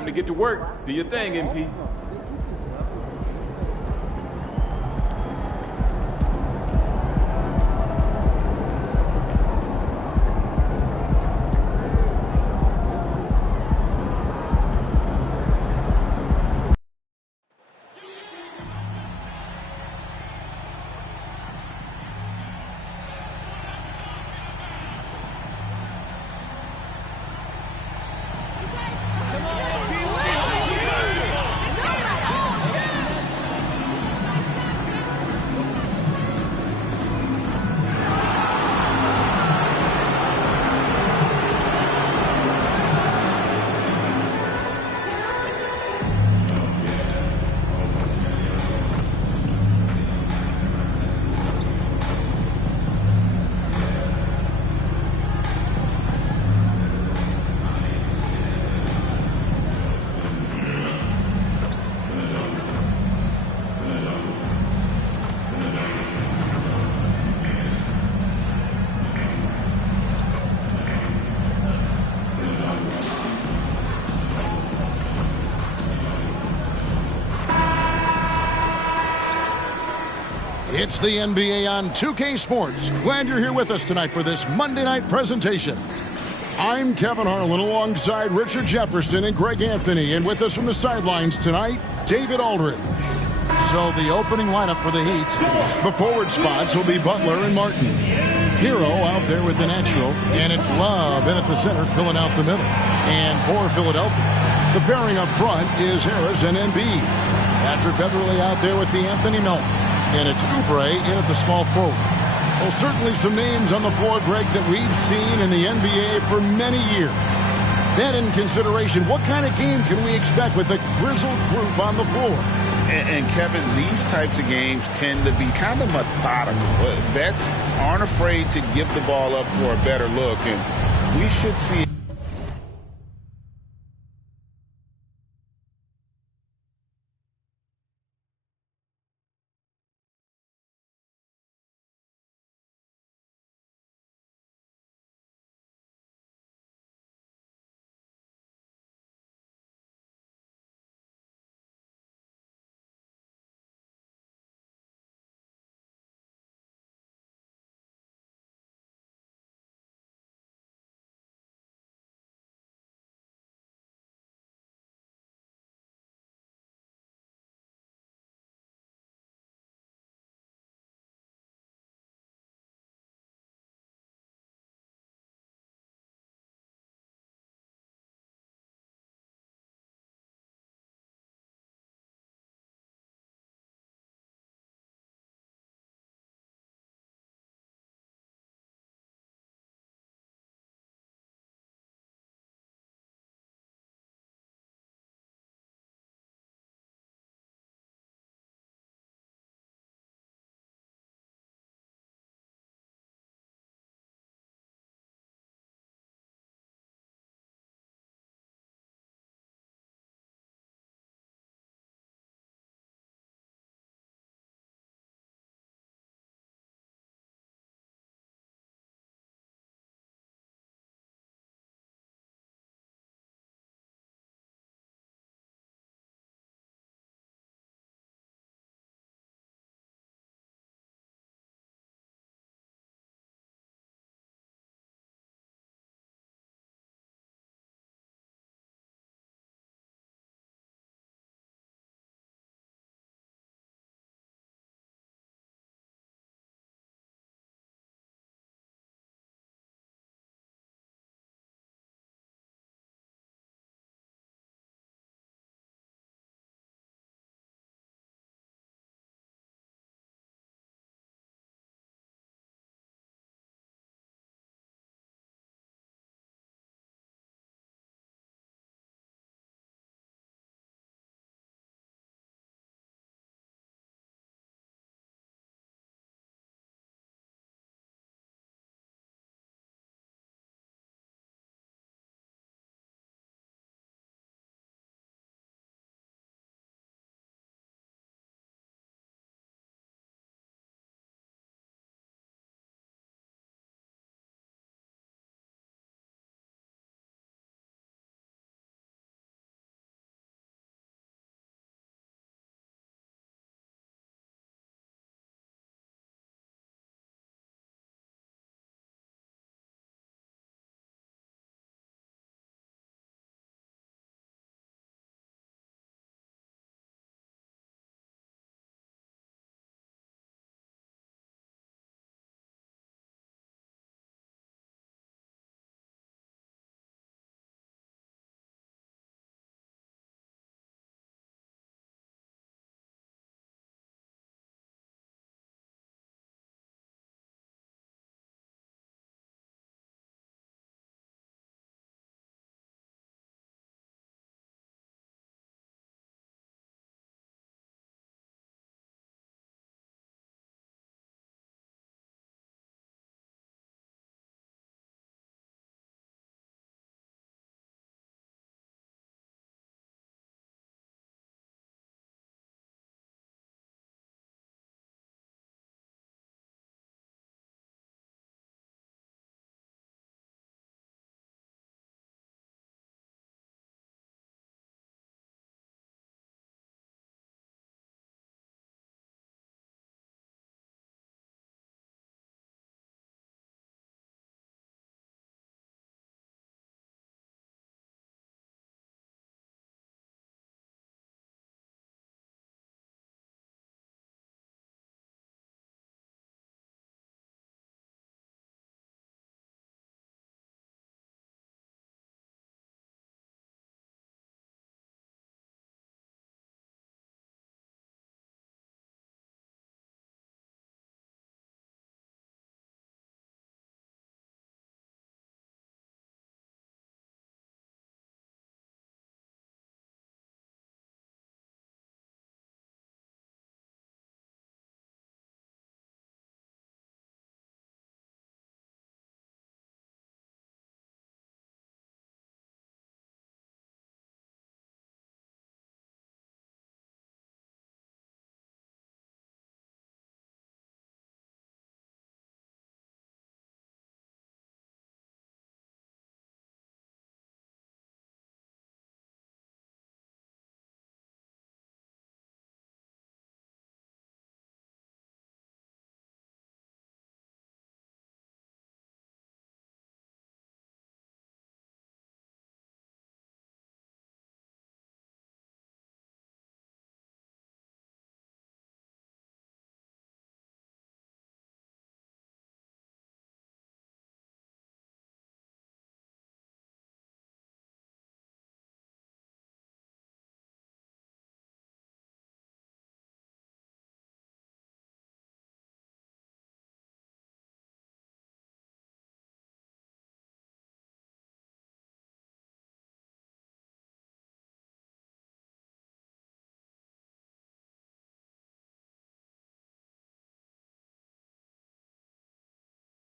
Time to get to work. Do your thing, MP. It's the NBA on 2K Sports. Glad you're here with us tonight for this Monday night presentation. I'm Kevin Harlan alongside Richard Jefferson and Greg Anthony. And with us from the sidelines tonight, David Aldridge. So the opening lineup for the Heat, the forward spots will be Butler and Martin. Hero out there with the natural, and it's Love in at the center, filling out the middle. And for Philadelphia, the pairing up front is Harris and Embiid. Patrick Beverley out there with the Anthony Melton. And it's Oubre in at the small forward. Well, certainly some names on the floor, Greg, that we've seen in the NBA for many years. That in consideration, what kind of game can we expect with a grizzled group on the floor? And Kevin, these types of games tend to be kind of methodical. Vets aren't afraid to give the ball up for a better look, and we should see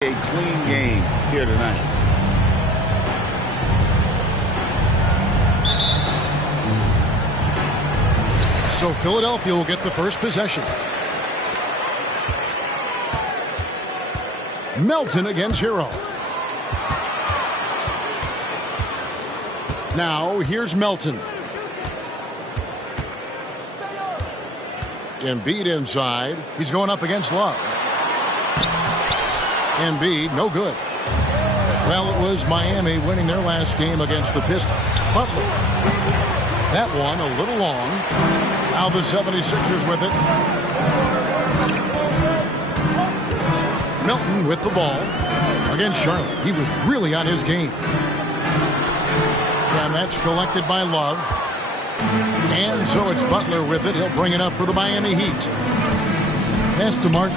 A clean game here tonight. So Philadelphia will get the first possession. Melton against Hero. Now here's Melton. Embiid inside. He's going up against Love. Embiid, no good. Well, it was Miami winning their last game against the Pistons. Butler. That one a little long. Now the 76ers with it. Melton with the ball against Charlotte. He was really on his game. And that's collected by Love. And so it's Butler with it. He'll bring it up for the Miami Heat. Pass to Martin.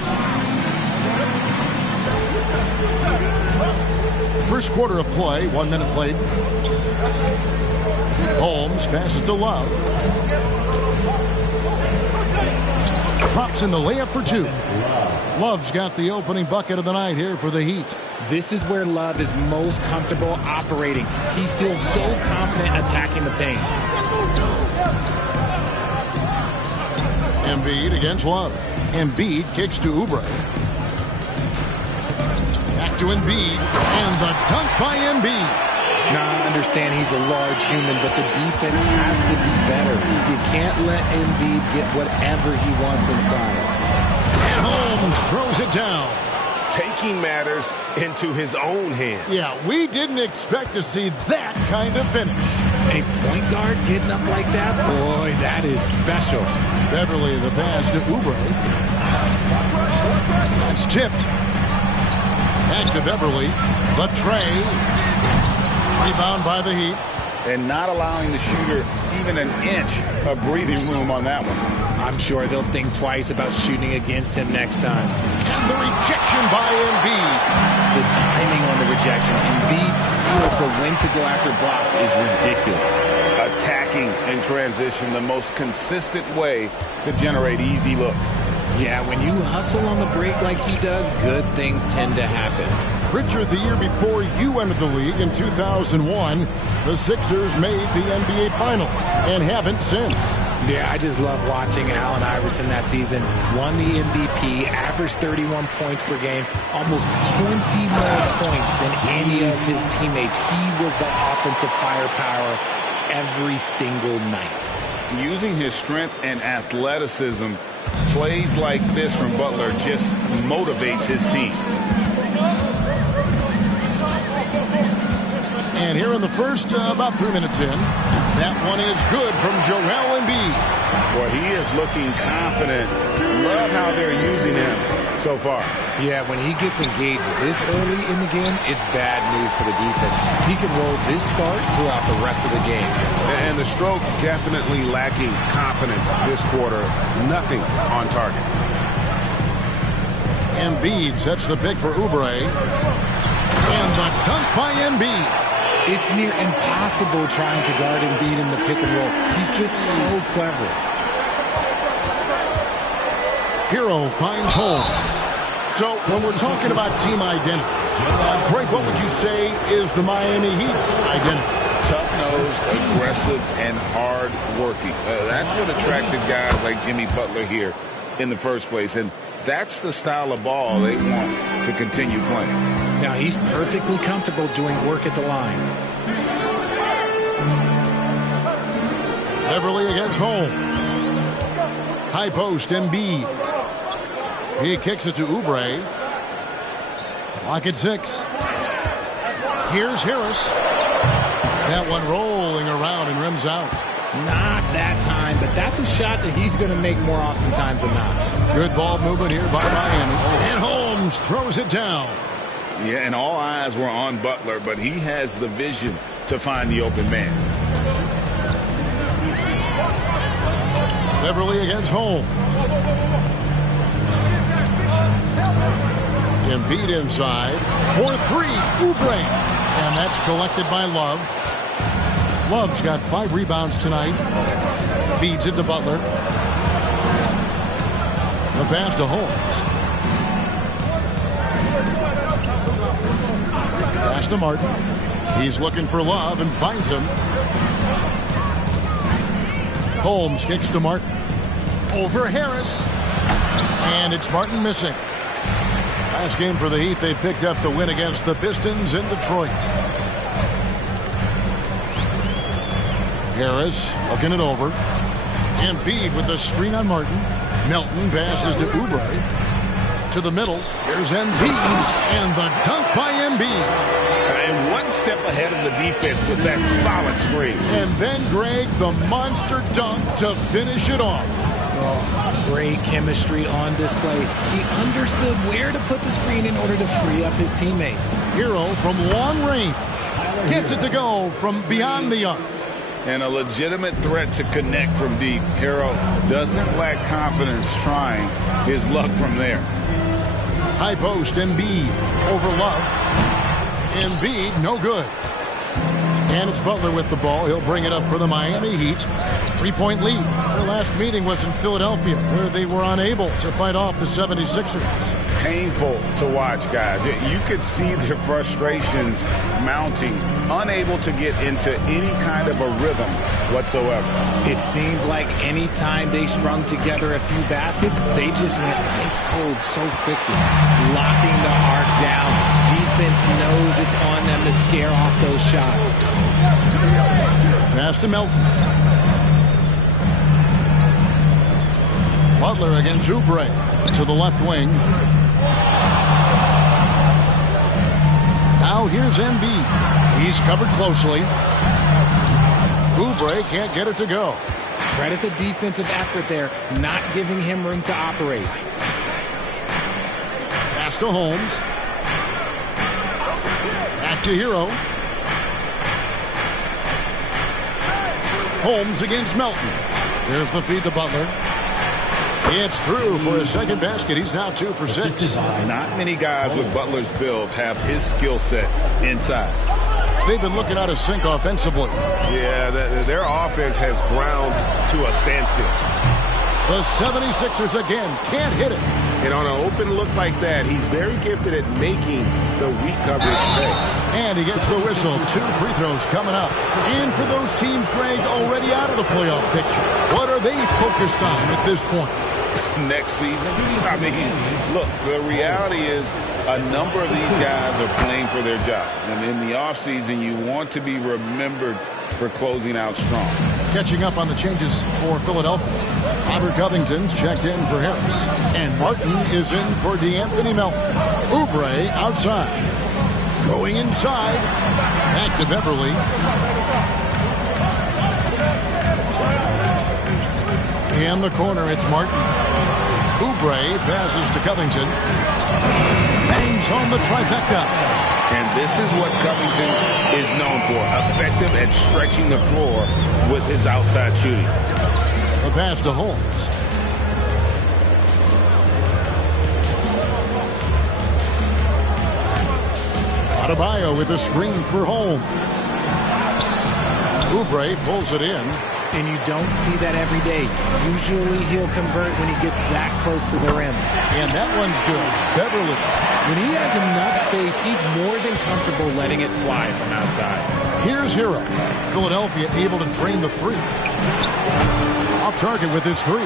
First quarter of play, 1 minute played. Holmes passes to Love. Drops in the layup for two. Love's got the opening bucket of the night here for the Heat. This is where Love is most comfortable operating. He feels so confident attacking the paint. Embiid against Love. Embiid kicks to Oubre. Back to Embiid. And the dunk by Embiid. Now, I understand he's a large human, but the defense has to be better. You can't let Embiid get whatever he wants inside. And Holmes throws it down. Taking matters into his own hands. Yeah, we didn't expect to see that kind of finish. A point guard getting up like that? Boy, that is special. Beverly the pass to Oubre. That's tipped. Back to Beverly. The tray. Rebound by the Heat. And not allowing the shooter even an inch of breathing room on that one. I'm sure they'll think twice about shooting against him next time. And the rejection by Embiid. The timing on the rejection. Embiid's feel for when to go after blocks is ridiculous. Attacking in transition, the most consistent way to generate easy looks. Yeah, when you hustle on the break like he does, good things tend to happen. Richard, the year before you entered the league in 2001, the Sixers made the NBA Finals and haven't since. Yeah, I just love watching Allen Iverson that season. Won the MVP, averaged 31 points per game, almost 20 more points than any of his teammates. He was the offensive firepower every single night. Using his strength and athleticism, plays like this from Butler just motivates his team. And here in the first, about 3 minutes in, that one is good from Joel Embiid. Boy, he is looking confident. Love how they're using him so far. Yeah, when he gets engaged this early in the game, it's bad news for the defense. He can roll this start throughout the rest of the game. And the stroke definitely lacking confidence this quarter. Nothing on target. Embiid sets the pick for Oubre. And the dunk by Embiid. It's near impossible trying to guard Embiid in the pick and roll. He's just so clever. Hero finds Holmes. So when we're talking about team identity, Greg, what would you say is the Miami Heat's identity? Tough-nosed, aggressive, and hard-working. That's what attracted guys like Jimmy Butler here in the first place. And that's the style of ball they want to continue playing. Now he's perfectly comfortable doing work at the line. Beverly against Holmes. High post, Embiid. He kicks it to Oubre. Clock at 6. Here's Harris. That one rolling around and rims out. Not that time, but that's a shot that he's going to make more oftentimes than not. Good ball movement here by Miami. And Holmes throws it down. Yeah, and all eyes were on Butler, but he has the vision to find the open man. Beverly against Holmes. Embiid inside. For 3, Oubre. And that's collected by Love. Love's got 5 rebounds tonight. Feeds it to Butler. The pass to Holmes. Pass to Martin. He's looking for Love and finds him. Holmes kicks to Martin. Over Harris. And it's Martin missing. Last game for the Heat, they picked up the win against the Pistons in Detroit. Harris looking it over. Embiid with the screen on Martin. Melton passes to Oubre. To the middle. Here's Embiid. And the dunk by Embiid. And one step ahead of the defense with that solid screen. And then, Greg, the monster dunk to finish it off. Oh, great chemistry on display. He understood where to put the screen in order to free up his teammate. Hero from long range. Gets it to go from beyond the arc. And a legitimate threat to connect from deep. Hero doesn't lack confidence trying his luck from there. High post, Embiid over Love. Embiid, no good. And it's Butler with the ball. He'll bring it up for the Miami Heat. 3-point lead. Their last meeting was in Philadelphia, where they were unable to fight off the 76ers. Painful to watch, guys. You could see their frustrations mounting, unable to get into any kind of a rhythm whatsoever. It seemed like any time they strung together a few baskets, they just went ice cold so quickly. Locking the arc down. Defense knows it's on them to scare off those shots. Pass to Melton. Butler against Oubre to the left wing. Now here's Embiid. He's covered closely. Oubre can't get it to go. Credit the defensive effort there, not giving him room to operate. Pass to Holmes. Back to Hero. Holmes against Melton. There's the feed to Butler. It's through for his second basket. He's now 2 for 6. Not many guys with Butler's build have his skill set inside. They've been looking out of sync offensively. Yeah, their offense has ground to a standstill. The 76ers again can't hit it. And on an open look like that, he's very gifted at making the weak coverage pay. And he gets the whistle. 2 free throws coming up. And for those teams, Greg, already out of the playoff picture, what are they focused on at this point? Next season, I mean, look, the reality is a number of these guys are playing for their jobs. And in the offseason, you want to be remembered for closing out strong. Catching up on the changes for Philadelphia. Robert Covington's checked in for Harris. And Martin is in for DeAnthony Melton. Oubre outside. Going inside. Back to Beverly. In the corner, it's Martin. Oubre passes to Covington. Bangs home the trifecta. And this is what Covington is known for. Effective at stretching the floor with his outside shooting. A pass to Holmes. Adebayo with a screen for Holmes. Oubre pulls it in. And you don't see that every day. Usually he'll convert when he gets that close to the rim. And that one's good. Beverly. When he has enough space, he's more than comfortable letting it fly from outside. Here's Hero. Philadelphia able to drain the 3. Off target with his 3.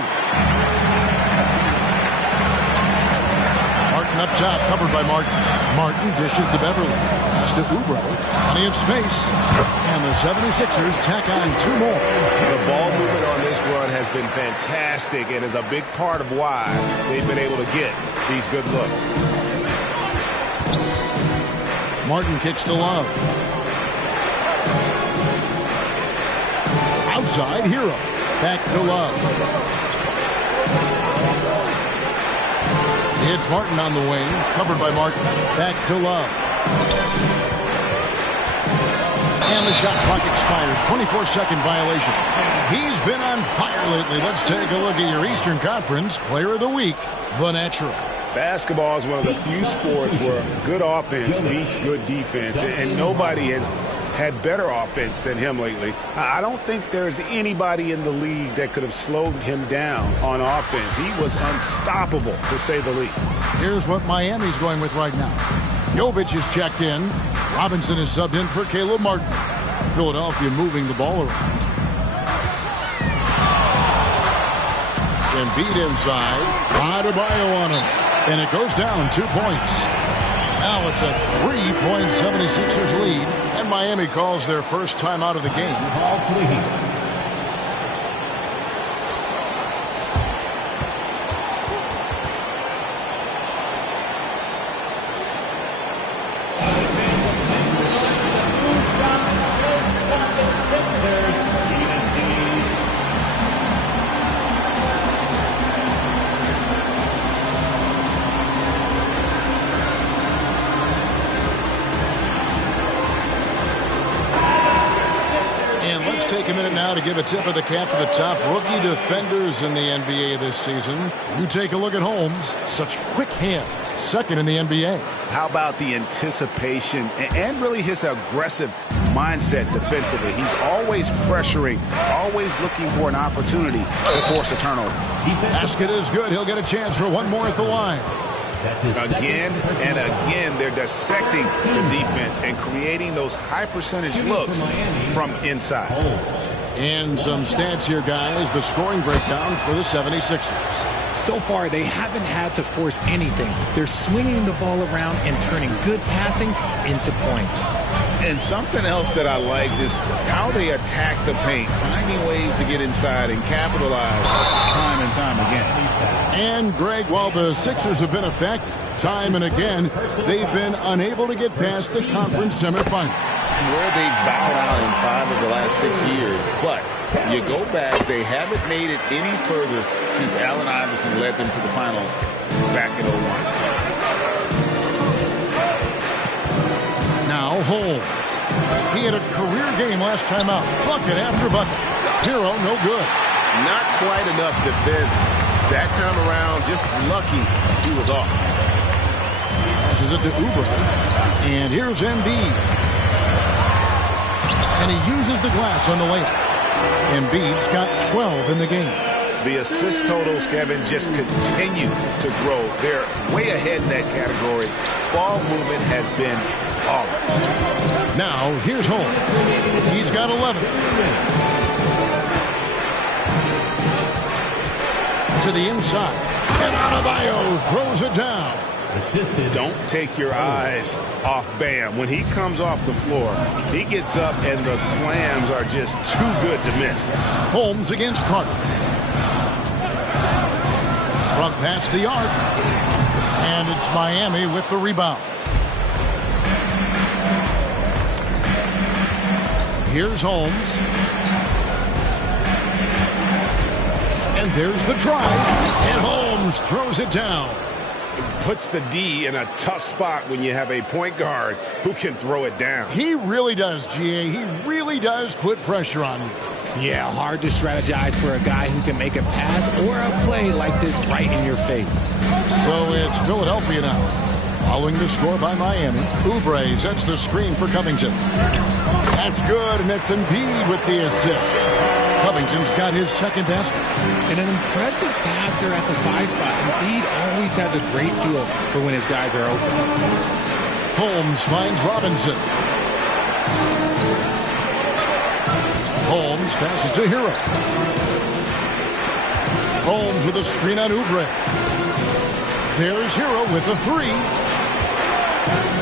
Martin up top, covered by Martin. Martin dishes to Beverly. Pass to Oubre. Plenty of space. And the 76ers tack on 2 more. The ball movement on this run has been fantastic and is a big part of why they've been able to get these good looks. Martin kicks to Love. Outside, Hero. Back to Love. It's Martin on the wing, covered by Martin. Back to Love. And the shot clock expires. 24-second violation. He's been on fire lately. Let's take a look at your Eastern Conference Player of the Week, the Natural. Basketball is one of the few sports where good offense beats good defense, and nobody has had better offense than him lately. I don't think there's anybody in the league that could have slowed him down on offense. He was unstoppable, to say the least. Here's what Miami's going with right now. Jovic is checked in. Robinson is subbed in for Caleb Martin. Philadelphia moving the ball around. Embiid inside. Adebayo on him. And it goes down 2 points. Now it's a 3-point 76ers lead. And Miami calls their first time out of the game. Take a minute now to give a tip of the cap to the top rookie defenders in the NBA this season. You take a look at Holmes. Such quick hands. Second in the NBA. How about the anticipation and really his aggressive mindset defensively? He's always pressuring, always looking for an opportunity to force a turnover. Basket is good. He'll get a chance for one more at the line. Again and again, they're dissecting the defense and creating those high percentage looks from inside. And some stats here, guys. The scoring breakdown for the 76ers. So far, they haven't had to force anything. They're swinging the ball around and turning good passing into points. And something else that I liked is how they attack the paint, finding ways to get inside and capitalize time and time again. And, Greg, while the Sixers have been effective time and again, they've been unable to get past the conference semifinal. Where they've bowed out in 5 of the last 6 years. But you go back, they haven't made it any further since Allen Iverson led them to the finals back in 01. Now Holmes. He had a career game last time out. Bucket after bucket. Hero, no good. Not quite enough defense. That time around, just lucky he was off. Passes it to Oubre. And here's Embiid. And he uses the glass on the layup. Embiid's got 12 in the game. The assist totals, Kevin, just continue to grow. They're way ahead in that category. Ball movement has been flawless. Now, here's Holmes. He's got 11. To the inside. And Adebayo throws it down. Don't take your eyes off Bam. When he comes off the floor, he gets up and the slams are just too good to miss. Holmes against Carter. Front pass the arc. And it's Miami with the rebound. Here's Holmes. And there's the drive. And Holmes throws it down. Puts the D in a tough spot when you have a point guard who can throw it down. He really does, GA. He really does put pressure on you. Yeah, hard to strategize for a guy who can make a pass or a play like this right in your face. So it's Philadelphia now. Following the score by Miami. Oubre sets the screen for Covington. That's good, and it's Embiid with the assist. Covington's got his second basket. And an impressive passer at the 5 spot. Embiid always has a great feel for when his guys are open. Holmes finds Robinson. Holmes passes to Hero. Holmes with a screen on Oubre. There's Hero with the 3.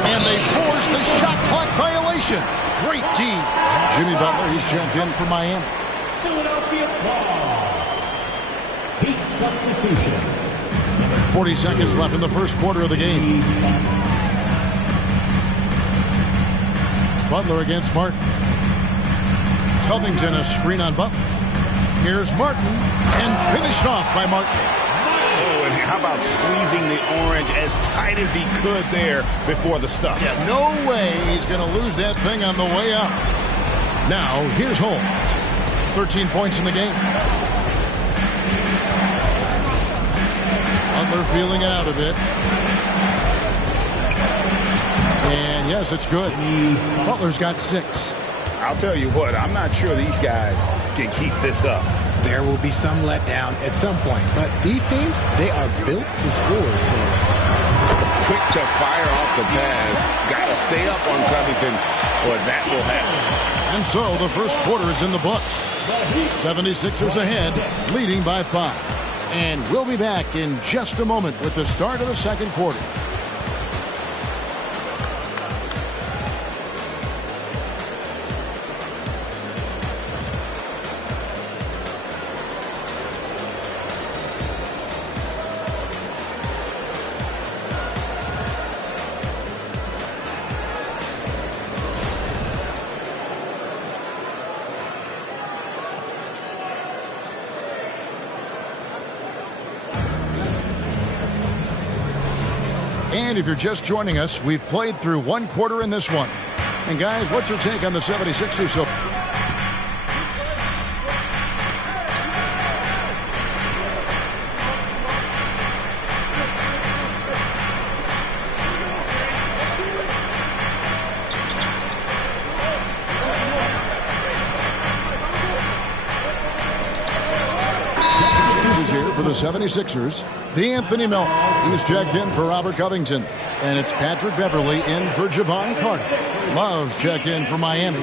And they force the shot clock violation. Great team. Jimmy Butler, he's checked in for Miami. Philadelphia ball. Heat substitution. 40 seconds left in the first quarter of the game. Butler against Martin. Covington, a screen on Butler. Here's Martin, and finished off by Martin. Oh, and how about squeezing the orange as tight as he could there before the stuff? Yeah, no way he's going to lose that thing on the way up. Now, here's Holmes. 13 points in the game. Butler feeling it out a bit. And yes, it's good. Butler's got 6. I'll tell you what, I'm not sure these guys can keep this up. There will be some letdown at some point, but these teams, they are built to score. So quick to fire off the pass. Got to stay up on Covington, or that will happen. And so the first quarter is in the books. 76ers ahead, leading by 5. And we'll be back in just a moment with the start of the second quarter. And if you're just joining us, we've played through one quarter in this one. And guys, what's your take on the 76ers so here for the 76ers, D'Anthony Melton. He's checked in for Robert Covington. And it's Patrick Beverley in for Javon Carter. Love's checked in for Miami.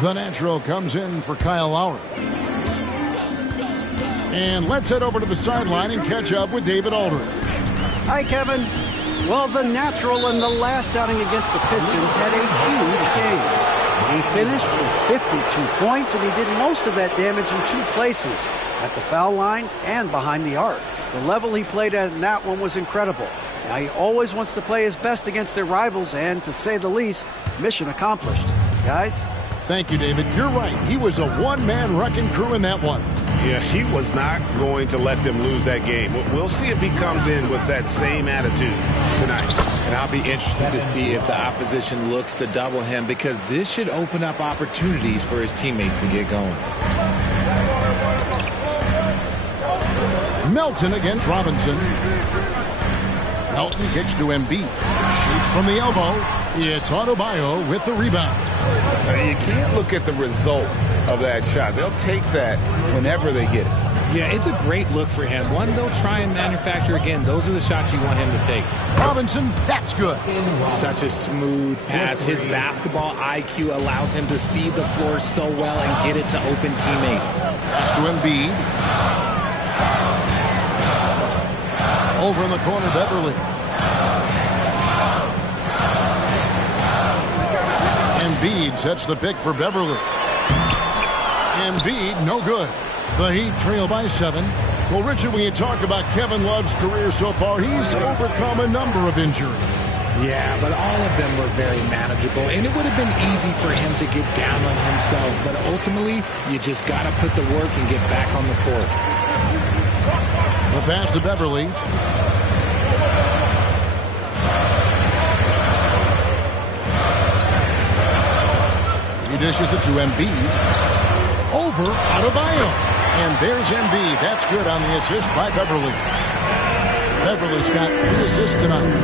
The natural comes in for Kyle Lowry. And let's head over to the sideline and catch up with David Aldridge. Hi, Kevin. Well, the natural in the last outing against the Pistons had a huge game. He finished with 52 points, and he did most of that damage in 2 places, at the foul line and behind the arc. The level he played at in that one was incredible. Now, he always wants to play his best against their rivals, and to say the least, mission accomplished. Guys? Thank you, David. You're right. He was a one-man wrecking crew in that one. Yeah, he was not going to let them lose that game. We'll see if he comes in with that same attitude tonight. And I'll be interested to see if the opposition looks to double him, because this should open up opportunities for his teammates to get going. Melton against Robinson. Melton kicks to Embiid. Shoots from the elbow. It's Adebayo with the rebound. Now, you can't look at the result of that shot. They'll take that whenever they get it. Yeah, it's a great look for him. One they'll try and manufacture again. Those are the shots you want him to take. Robinson, that's good. Such a smooth pass. His basketball IQ allows him to see the floor so well and get it to open teammates. Pass to Embiid. Over in the corner, Beverley. Embiid sets the pick for Beverley. Embiid, no good. The Heat trail by 7. Well, Richard, when you talk about Kevin Love's career so far, he's overcome a number of injuries. Yeah, but all of them were very manageable, and it would have been easy for him to get down on himself, but ultimately, you just got to put the work and get back on the court. The pass to Beverley. He dishes it to Embiid. Over Adebayo. And there's Embiid. That's good on the assist by Beverley. Beverley's got 3 assists tonight.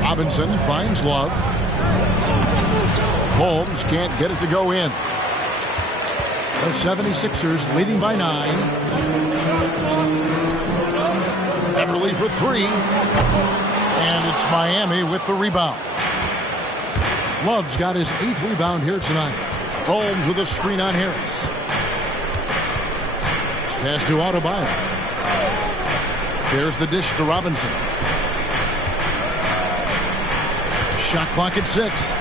Robinson finds Love. Holmes can't get it to go in. The 76ers leading by 9. Beverley for 3. And it's Miami with the rebound. Love's got his 8th rebound here tonight. Holmes with a screen on Harris. Pass to Adebayo. There's the dish to Robinson. Shot clock at 6.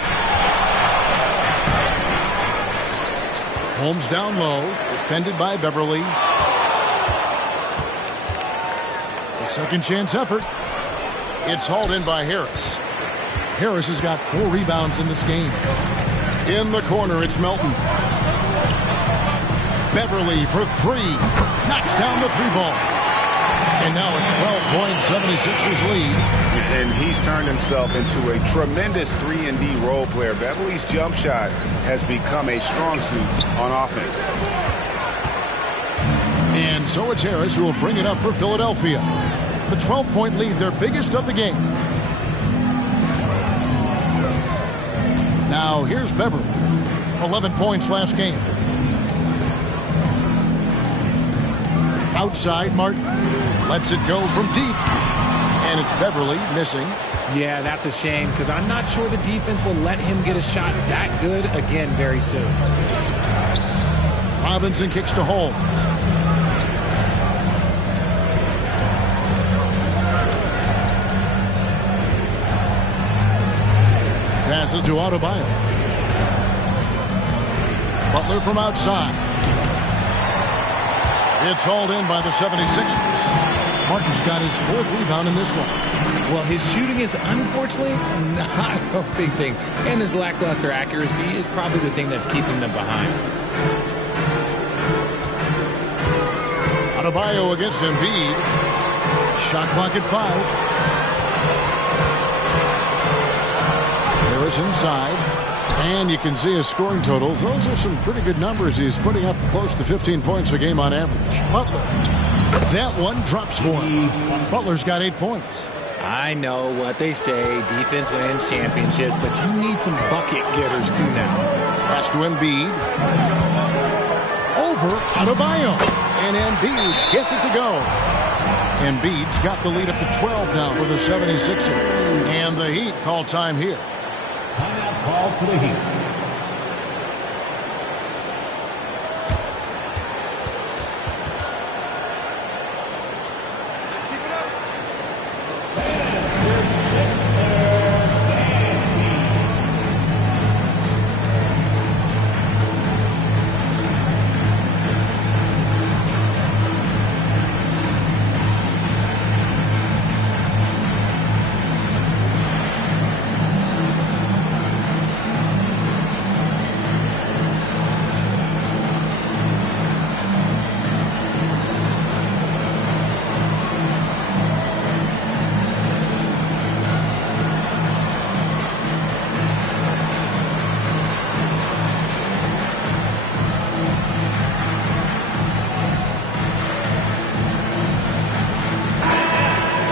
Holmes down low, defended by Beverley. A second chance effort. It's hauled in by Harris. Harris has got 4 rebounds in this game. In the corner, it's Melton. Beverley for 3. Knocks down the 3-ball. And now a 12-point 76ers lead. And he's turned himself into a tremendous 3-and-D role player. Beverley's jump shot has become a strong suit on offense. And so it's Harris who will bring it up for Philadelphia. The 12-point lead, their biggest of the game. Now here's Beverley. 11 points last game. Outside, Martin lets it go from deep. And it's Beverley missing. Yeah, that's a shame because I'm not sure the defense will let him get a shot that good again very soon. Robinson kicks to Holmes. Passes to Adebayo. Butler from outside. It's hauled in by the 76ers. Martin's got his 4th rebound in this one. Well, his shooting is unfortunately not a big thing. And his lackluster accuracy is probably the thing that's keeping them behind. Adebayo against Embiid. Shot clock at 5. Harris inside. And you can see his scoring totals. Those are some pretty good numbers. He's putting up close to 15 points a game on average. Butler. That one drops for him. Butler's got 8 points. I know what they say. Defense wins championships, but you need some bucket getters too now. Pass to Embiid. Over Adebayo. And Embiid gets it to go. Embiid's got the lead up to 12 now for the 76ers. And the Heat call time here. Timeout call for the Heat.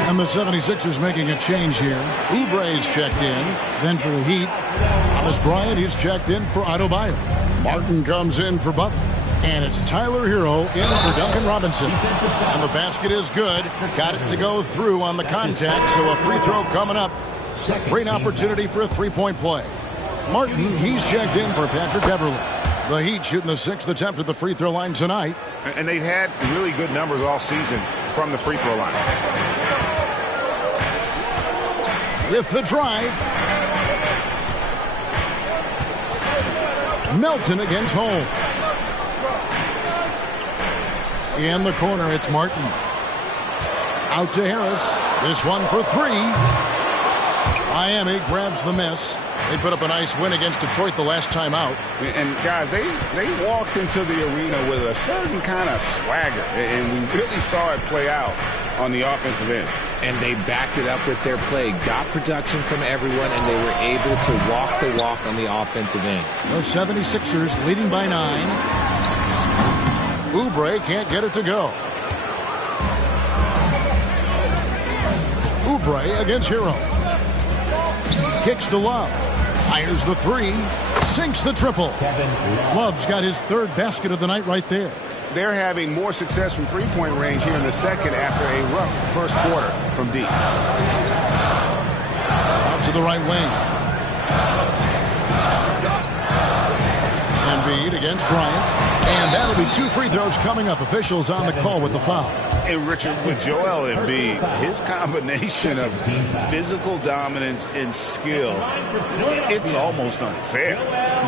And the 76ers making a change here. Oubre's checked in. Then for the Heat, Thomas Bryant, he's checked in for Adebayo. Martin comes in for Butler. And it's Tyler Hero in for Duncan Robinson. And the basket is good. Got it to go through on the contact, so a free throw coming up. Great opportunity for a three-point play. Martin, he's checked in for Patrick Beverly. The Heat shooting the 6th attempt at the free throw line tonight. And they've had really good numbers all season from the free throw line. With the drive. Melton against Holmes. In the corner, it's Martin. Out to Harris. This one for 3. Miami grabs the miss. They put up a nice win against Detroit the last time out. And guys, they walked into the arena with a certain kind of swagger. And we really saw it play out on the offensive end. And they backed it up with their play, got production from everyone, and they were able to walk the walk on the offensive end. The 76ers leading by 9. Oubre can't get it to go. Oubre against Hero. Kicks to Love. Fires the 3. Sinks the triple. Love's got his 3rd basket of the night right there. They're having more success from three-point range here in the second after a rough first quarter from deep. Out to the right wing. Embiid against Bryant. And that'll be 2 free throws coming up. Officials on the call with the foul. And Richard, with Joel Embiid, his combination of physical dominance and skill, it's almost unfair.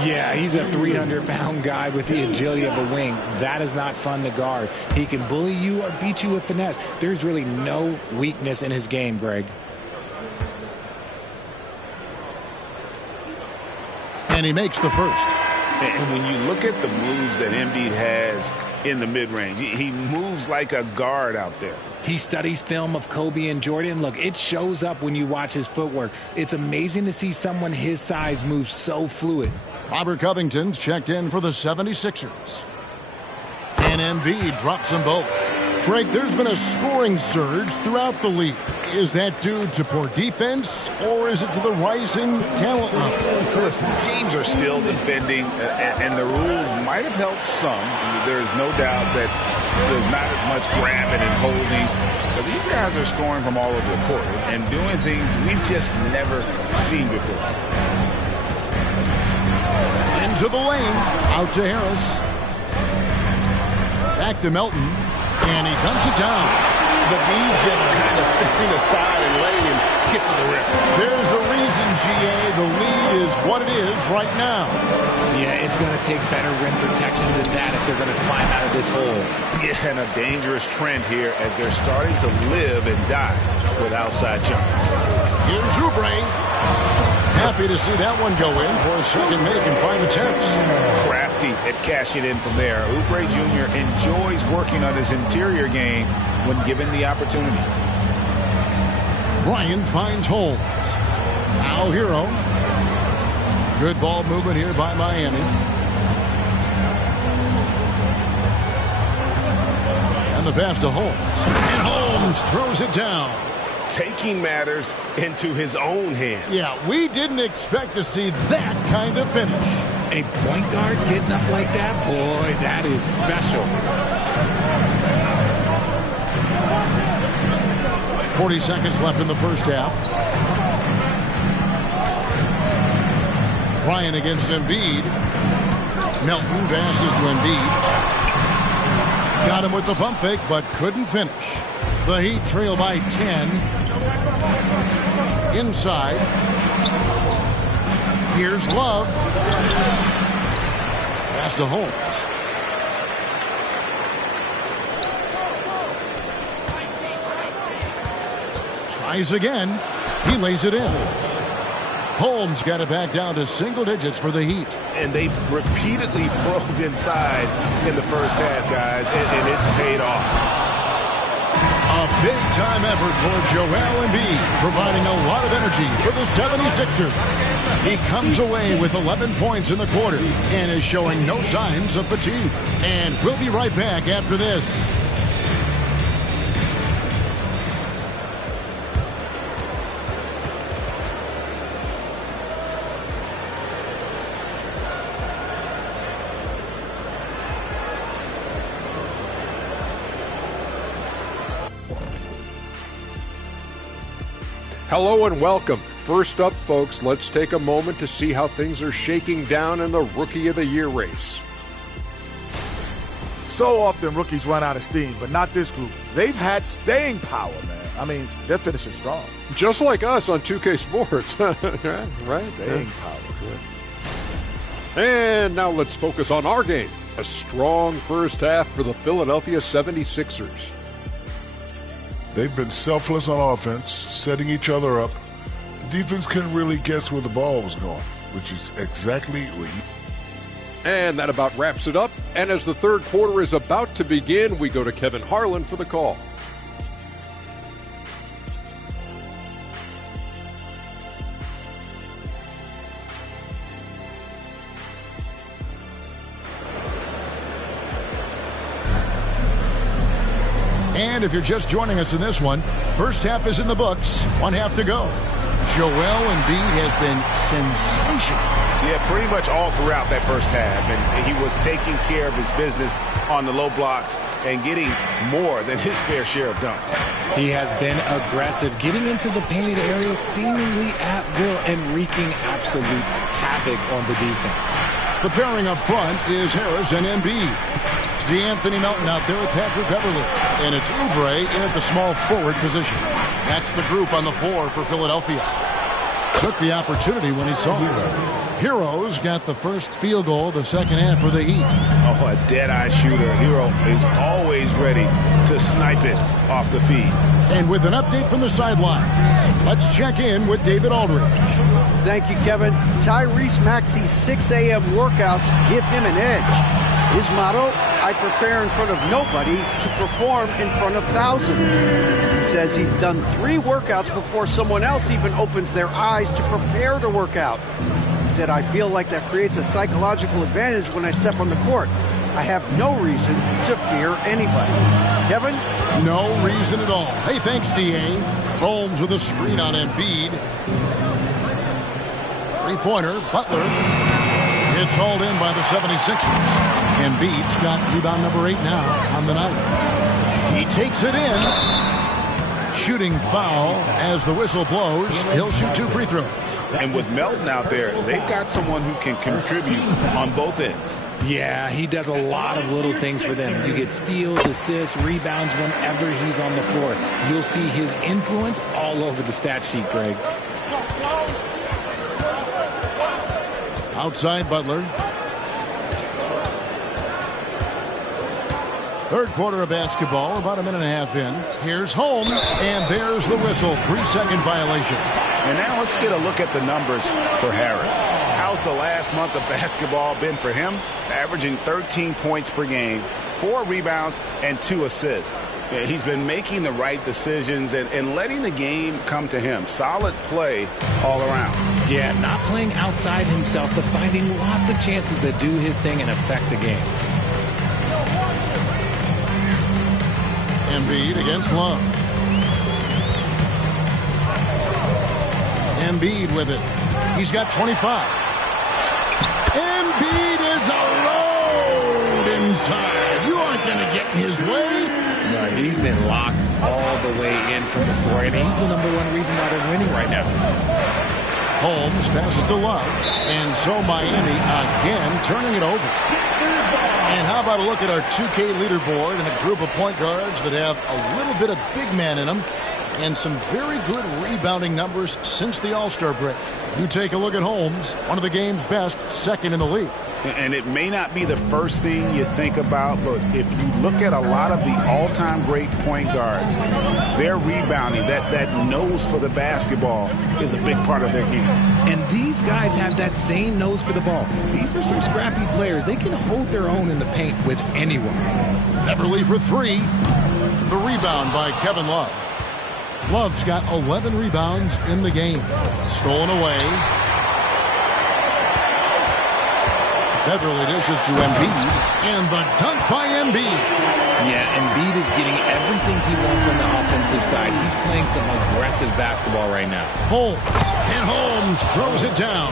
Yeah, he's a 300-pound guy with the agility of a wing. That is not fun to guard. He can bully you or beat you with finesse. There's really no weakness in his game, Greg. And he makes the first. And when you look at the moves that Embiid has in the mid-range, he moves like a guard out there. He studies film of Kobe and Jordan. Look, it shows up when you watch his footwork. It's amazing to see someone his size move so fluid. Robert Covington's checked in for the 76ers. And Embiid drops them both. Greg, there's been a scoring surge throughout the league. Is that due to poor defense, or is it to the rising talent level? Listen, teams are still defending, and the rules might have helped some. There's no doubt that There's not as much grabbing and holding. But these guys are scoring from all over the court and doing things we've just never seen before. Into the lane. Out to Harris. Back to Melton. And he dunks it down. The lead just kind of stepping aside and letting him get to the rim. There's a reason, GA. The lead is what it is right now. Yeah, it's going to take better rim protection than that if they're going to climb out of this hole. Yeah, and a dangerous trend here as they're starting to live and die with outside jumpers. Here's Oubre. Happy to see that one go in for a second make in 5 attempts. Crafty at cashing in from there. Oubre Jr. enjoys working on his interior game when given the opportunity. Bryant finds Holmes. Now Hero. Good ball movement here by Miami. And the pass to Holmes. And Holmes throws it down. Taking matters into his own hands. Yeah, we didn't expect to see that kind of finish. A point guard getting up like that? Boy, that is special. 40 seconds left in the first half. Bryant against Embiid. Melton passes to Embiid. Got him with the pump fake, but couldn't finish. The Heat trail by 10. Inside. Here's Love. Pass to Holmes. Tries again. He lays it in. Holmes got it back down to single digits for the Heat. And they've repeatedly probed inside in the first half, guys, and it's paid off. A big-time effort for Joel Embiid, providing a lot of energy for the 76ers. He comes away with 11 points in the quarter and is showing no signs of fatigue. And we'll be right back after this. Hello and welcome. First up, folks, let's take a moment to see how things are shaking down in the Rookie of the Year race. So often rookies run out of steam, but not this group. They've had staying power, man. I mean, they're finishing strong. Just like us on 2K Sports. Right? Staying power. Yeah. And now let's focus on our game. A strong first half for the Philadelphia 76ers. They've been selfless on offense, setting each other up. The defense couldn't really guess where the ball was going, which is exactly what And that about wraps it up. And as the third quarter is about to begin, we go to Kevin Harlan for the call. And if you're just joining us in this one, first half is in the books. 1 half to go. Joel Embiid has been sensational. Yeah, pretty much all throughout that first half. And he was taking care of his business on the low blocks and getting more than his fair share of dunks. He has been aggressive, getting into the painted area seemingly at will and wreaking absolute havoc on the defense. The pairing up front is Harris and Embiid. D'Anthony Melton out there with Patrick Beverley. And it's Oubre in at the small forward position. That's the group on the floor for Philadelphia. Took the opportunity when he saw it. Hero's got the first field goal of the second half for the Heat. Oh, a dead-eye shooter. Hero is always ready to snipe it off the feed. And with an update from the sidelines, let's check in with David Aldridge. Thank you, Kevin. Tyrese Maxey's 6 a.m. workouts give him an edge. His motto, I prepare in front of nobody to perform in front of thousands. He says he's done 3 workouts before someone else even opens their eyes to prepare to work out. He said, I feel like that creates a psychological advantage when I step on the court. I have no reason to fear anybody. Kevin? No reason at all. Hey, thanks, D.A. Holmes with a screen on Embiid. Three-pointer, Butler. It's hauled in by the 76ers. Embiid's got rebound number 8 now on the night. He takes it in. Shooting foul as the whistle blows. He'll shoot 2 free throws. And with Melton out there, they've got someone who can contribute on both ends. Yeah, he does a lot of little things for them. You get steals, assists, rebounds whenever he's on the floor. You'll see his influence all over the stat sheet, Greg. Outside Butler. Third quarter of basketball, about a minute and a half in. Here's Holmes, and there's the whistle. 3-second violation. And now let's get a look at the numbers for Harris. How's the last month of basketball been for him? Averaging 13 points per game, 4 rebounds, and 2 assists. He's been making the right decisions and letting the game come to him. Solid play all around. Yeah, not playing outside himself, but finding lots of chances to do his thing and affect the game. Embiid against Love. Embiid with it. He's got 25. Embiid is a load inside. You aren't going to get in his way. No, he's been locked all the way in from the floor, and he's the #1 reason why they're winning right now. Holmes passes to Love, and so Miami again turning it over. And how about a look at our 2K leaderboard and a group of point guards that have a little bit of big man in them and some very good rebounding numbers since the All-Star break. You take a look at Holmes, one of the game's best, second in the league. And it may not be the first thing you think about, but if you look at a lot of the all-time great point guards, their rebounding, that nose for the basketball is a big part of their game. And these guys have that same nose for the ball. These are some scrappy players. They can hold their own in the paint with anyone. Beverly for 3. The rebound by Kevin Love. Love's got 11 rebounds in the game. Stolen away. Beverly dishes to Embiid, and the dunk by Embiid. Yeah, Embiid is getting everything he wants on the offensive side. He's playing some aggressive basketball right now. Holmes, and Holmes throws it down.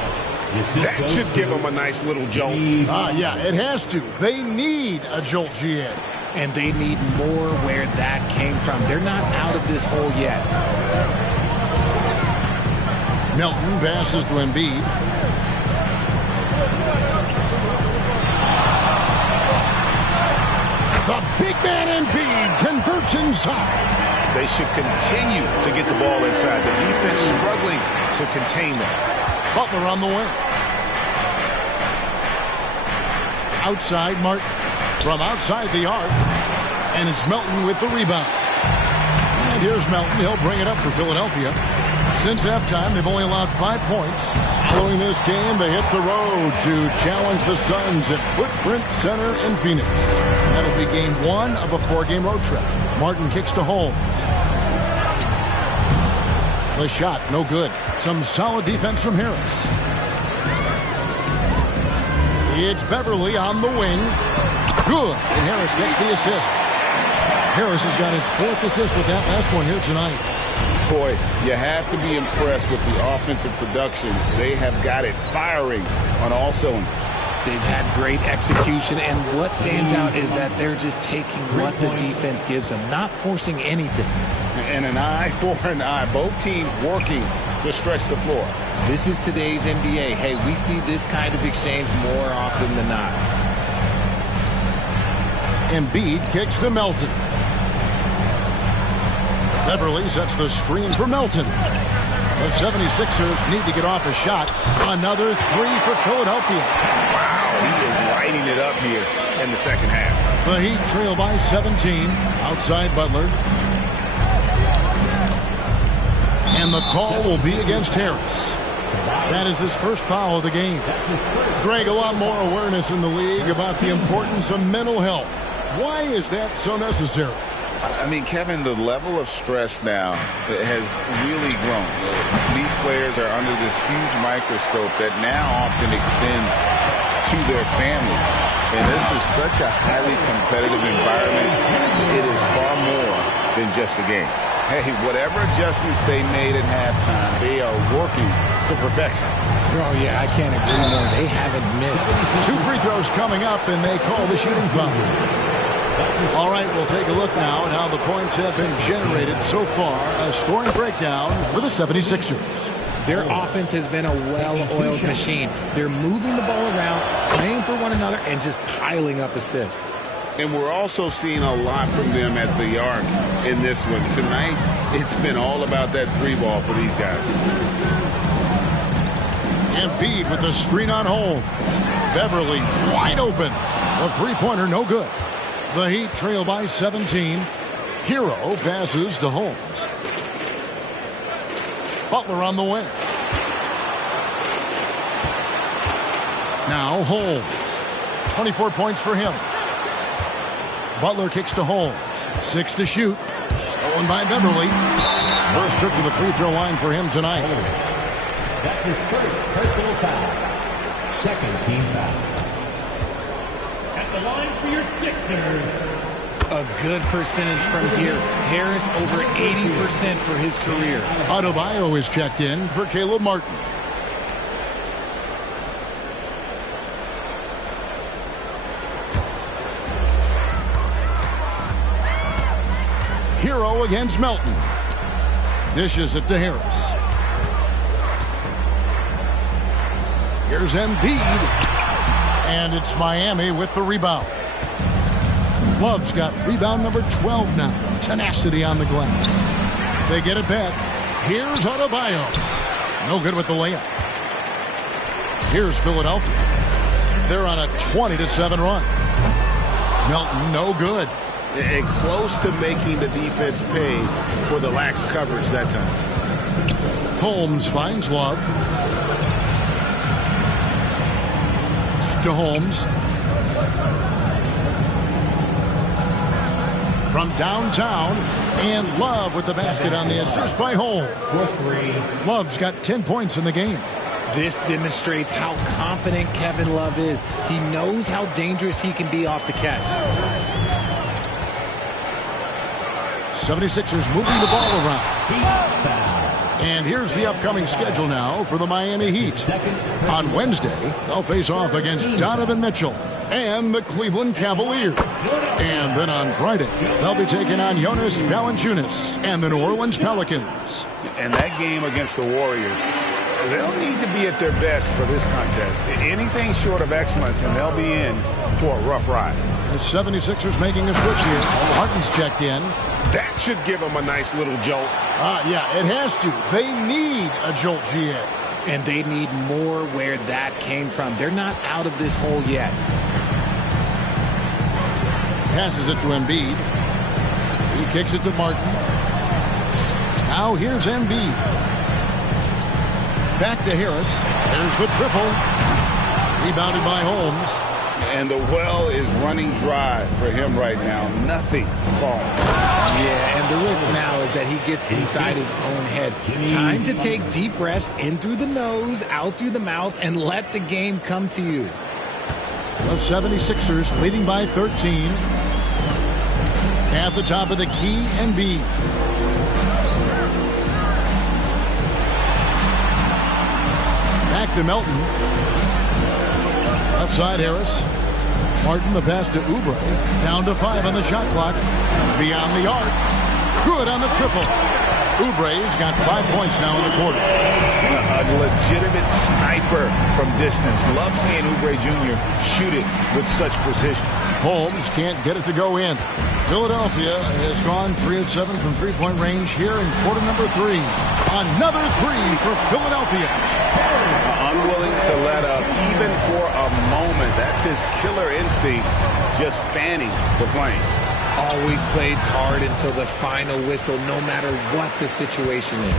That should give him a nice little jolt. Yeah, it has to. They need a jolt, GA. And they need more where that came from. They're not out of this hole yet. Melton passes to Embiid. The big man Embiid converts inside. They should continue to get the ball inside. The defense struggling to contain them. Butler on the wing. Outside Martin. From outside the arc. And it's Melton with the rebound. And here's Melton. He'll bring it up for Philadelphia. Since halftime, they've only allowed 5 points. Following this game, they hit the road to challenge the Suns at Footprint Center in Phoenix. That'll be game 1 of a 4-game road trip. Martin kicks to Holmes. The shot, no good. Some solid defense from Harris. It's Beverly on the wing. Good. And Harris gets the assist. Harris has got his 4th assist with that last one here tonight. Boy, you have to be impressed with the offensive production. They have got it firing on all cylinders. They've had great execution, and what stands out is that they're just taking what the defense gives them, not forcing anything. And an eye for an eye. Both teams working to stretch the floor. This is today's NBA. Hey, we see this kind of exchange more often than not. Embiid kicks to Melton. Beverly sets the screen for Melton. The 76ers need to get off a shot. Another 3 for Philadelphia. Wow, he is lighting it up here in the second half. The Heat trail by 17. Outside Butler. And the call will be against Harris. That is his first foul of the game. Greg, a lot more awareness in the league about the importance of mental health. Why is that so necessary? I mean, Kevin, the level of stress now has really grown. These players are under this huge microscope that now often extends to their families. And this is such a highly competitive environment. It is far more than just a game. Hey, whatever adjustments they made at halftime, they are working to perfection. Oh, yeah, I can't agree more. They haven't missed. 2 free throws coming up, and they call the shooting foul. All right, we'll take a look now at how the points have been generated so far. A scoring breakdown for the 76ers. Their offense has been a well-oiled machine. They're moving the ball around, playing for one another, and just piling up assists. And we're also seeing a lot from them at the arc in this one. Tonight, it's been all about that 3-ball for these guys. Embiid with the screen on hold. Beverly wide open. The 3-pointer no good. The Heat trail by 17. Hero passes to Holmes. Butler on the wing. Now Holmes. 24 points for him. Butler kicks to Holmes. 6 to shoot. Stolen by Beverly. First trip to the free throw line for him tonight. That's his first personal foul. Second team foul. At the line for your Sixers. A good percentage from here. Harris over 80% for his career. Adebayo is checked in for Caleb Martin. Hero against Melton. Dishes it to Harris. Here's Embiid. And it's Miami with the rebound. Love's got rebound number 12 now. Tenacity on the glass. They get it back. Here's Adebayo. No good with the layup. Here's Philadelphia. They're on a 20-7 run. Melton, no good. And close to making the defense pay for the lax coverage that time. Holmes finds Love. To Holmes. From downtown, and Love with the basket on the assist by Holmes. Love's got 10 points in the game. This demonstrates how confident Kevin Love is. He knows how dangerous he can be off the catch. 76ers moving the ball around. And here's the upcoming schedule now for the Miami Heat. On Wednesday, they'll face off against Donovan Mitchell and the Cleveland Cavaliers. And then on Friday, they'll be taking on Jonas Valanciunas and the New Orleans Pelicans. And that game against the Warriors, they'll need to be at their best for this contest. Anything short of excellence, and they'll be in for a rough ride. The 76ers making a switch here. Martin's checked in. That should give them a nice little jolt. Yeah, it has to. They need a jolt, GA. And they need more where that came from. They're not out of this hole yet. Passes it to Embiid. He kicks it to Martin. Now here's Embiid. Back to Harris. There's the triple. Rebounded by Holmes. And the well is running dry for him right now. Nothing falling. Yeah, and the risk now is that he gets inside his own head. Time to take deep breaths in through the nose, out through the mouth, and let the game come to you. The 76ers leading by 13. At the top of the key, Embiid. Back to Melton. Left side, Harris. Martin, the pass to Oubre. Down to 5 on the shot clock. Beyond the arc. Good on the triple. Oubre's got 5 points now in the quarter. A legitimate sniper from distance. Love seeing Oubre Jr. shoot it with such precision. Holmes can't get it to go in. Philadelphia has gone 3 of 7 from three-point range here in quarter number 3. Another 3 for Philadelphia. Unwilling to let up even for a moment. That's his killer instinct, just fanning the flame. Always plays hard until the final whistle, no matter what the situation is.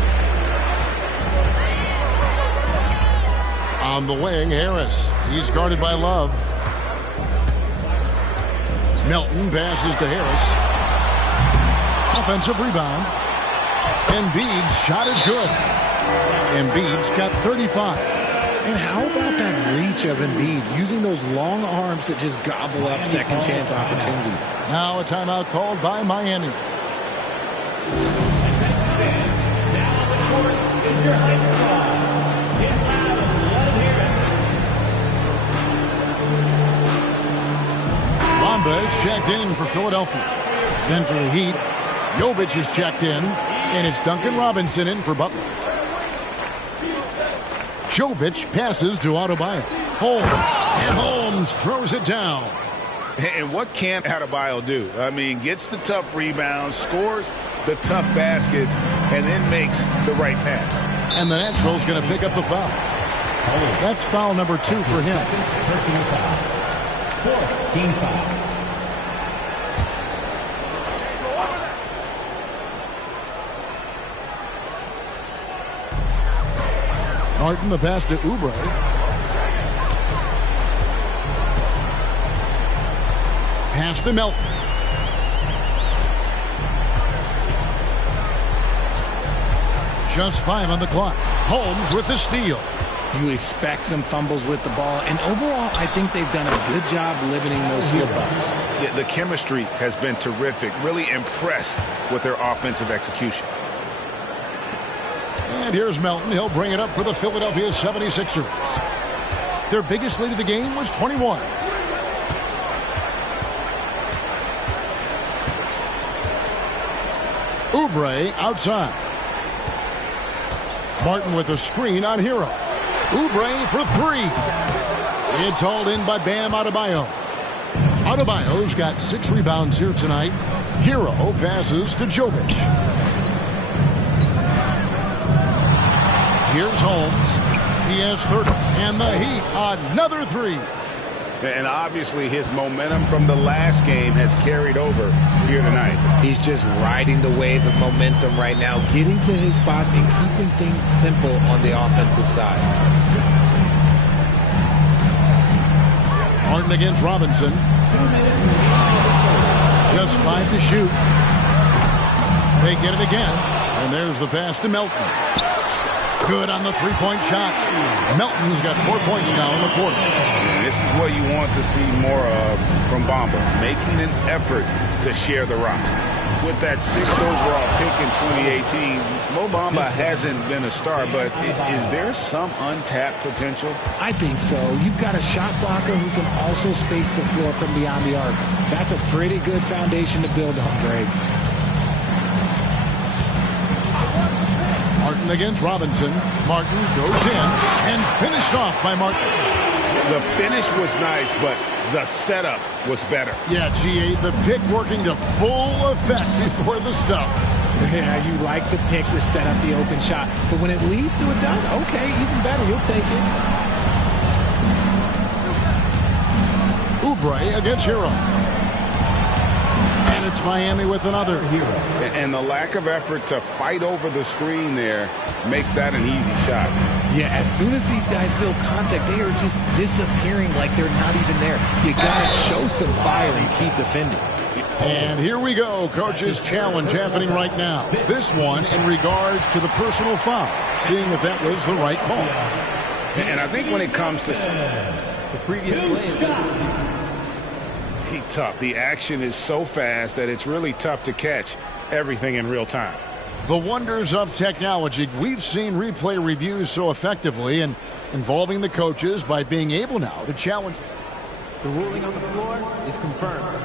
On the wing, Harris. He's guarded by Love. Melton passes to Harris. Offensive rebound. Embiid's shot is good. Embiid's got 35. And how about that reach of Embiid, using those long arms that just gobble up second chance opportunities? Now a timeout called by Miami. is your height squad. Get loud and let them hear it. Lamba is checked in for Philadelphia. Then for the Heat, Jovic is checked in, and it's Duncan Robinson in for Butler. Jovic passes to Adebayo. Holmes, and Holmes throws it down. And what can't Adebayo do? I mean, gets the tough rebounds, scores the tough baskets, and then makes the right pass. And the Natural's going to pick up the foul. That's foul number 2 for him. Personal foul. 4th team foul. Martin the pass to Oubre. Pass to Melton. Just 5 on the clock. Holmes with the steal. You expect some fumbles with the ball, and overall, I think they've done a good job limiting those slip-ups. Yeah, the chemistry has been terrific. Really impressed with their offensive execution. And here's Melton. He'll bring it up for the Philadelphia 76ers. Their biggest lead of the game was 21. Oubre outside. Martin with a screen on Hero. Oubre for 3. It's hauled in by Bam Adebayo. Adebayo's got 6 rebounds here tonight. Hero passes to Jovic. Here's Holmes. He has 30. And the Heat, another 3. And obviously his momentum from the last game has carried over here tonight. He's just riding the wave of momentum right now, getting to his spots and keeping things simple on the offensive side. Martin against Robinson. Just 5 to shoot. They get it again. And there's the pass to Melton. Good on the three-point shot. Melton's got 4 points now in the quarter. And this is what you want to see more of from Bamba, making an effort to share the rock. With that 6th overall pick in 2018, Mo Bamba hasn't been a star, but is there some untapped potential? I think so. You've got a shot blocker who can also space the floor from beyond the arc. That's a pretty good foundation to build on, Greg. Martin against Robinson. Martin goes in and finished off by Martin. The finish was nice, but the setup was better. Yeah, G8, the pick working to full effect before the stuff. Yeah, you like the pick to set up the open shot, but when it leads to a dunk, okay, even better, you'll take it. Oubre against Hero. And it's Miami with another. And the lack of effort to fight over the screen there makes that an easy shot. Yeah, as soon as these guys feel contact, they are just disappearing like they're not even there. You got to show some fire and keep defending. And here we go. Coach's challenge happening right now. This one in regards to the personal foul. Seeing if that was the right call. And I think when it comes to The previous play is tough. The action is so fast that it's really tough to catch everything in real time. The wonders of technology. We've seen replay reviews so effectively and involving the coaches by being able now to challenge. The ruling on the floor is confirmed.